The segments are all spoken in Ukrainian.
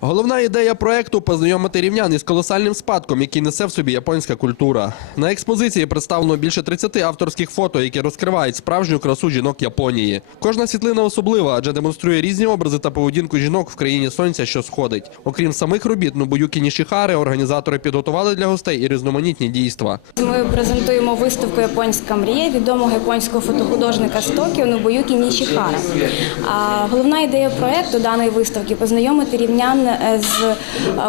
Головна ідея проекту познайомити рівнян із колосальним спадком, який несе в собі японська культура. На експозиції представлено більше 30 авторських фото, які розкривають справжню красу жінок Японії. Кожна світлина особлива, адже демонструє різні образи та поведінку жінок в країні сонця, що сходить. Окрім самих робіт, Нобуюкі Нішихари організатори підготували для гостей і різноманітні дійства. Ми презентуємо виставку Японська мрія відомого японського фотохудожника з Токіо Нобуюкі Нішіхара. Головна ідея проекту даної виставки познайомити рівнян е, з е,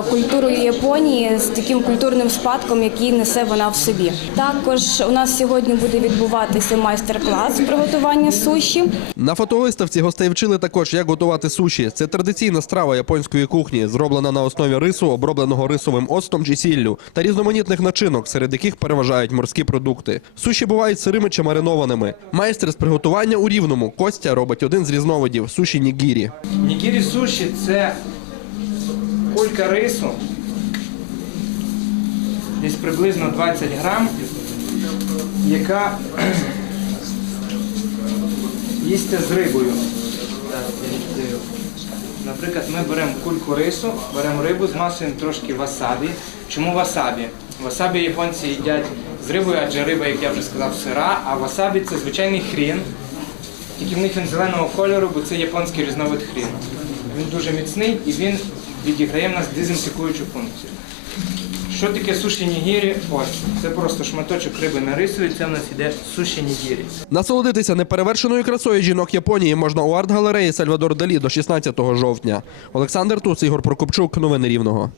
культурою Японії, з таким культурним спадком, який несе вона в собі. Також у нас сьогодні буде відбуватися майстер-клас з приготування суші. На фотовиставці гостей вчили також, як готувати суші. Це традиційна страва японської кухні, зроблена на основі рису, обробленого рисовим оцтом чи сіллю, та різноманітних начинок, серед яких переважають морські продукти. Суші бувають сирими чи маринованими. Майстер з приготування у рівному Костя робить один з різновидів суші нігірі. Нігірі суші це кулька рису, десь приблизно 20 грам, яка їсться з рибою. Наприклад, ми беремо кульку рису, беремо рибу, змасуємо трошки васабі. Чому васабі? Васабі японці їдять з рибою, адже риба, як я вже сказав, сира, а васабі це звичайний хрін. Тільки в них він зеленого кольору, бо це японський різновид хріну. Він дуже міцний і він відіграє в нас дезінфікуючу функцію. Що таке сушені гірі? Ось, це просто шматочок риби на У нас іде сушені гірі. Насолодитися неперевершеною красою жінок Японії можна у арт-галереї Сальвадор Далі до 16 жовтня. Олександр Туц, Ігор Прокопчук. Новини Рівного.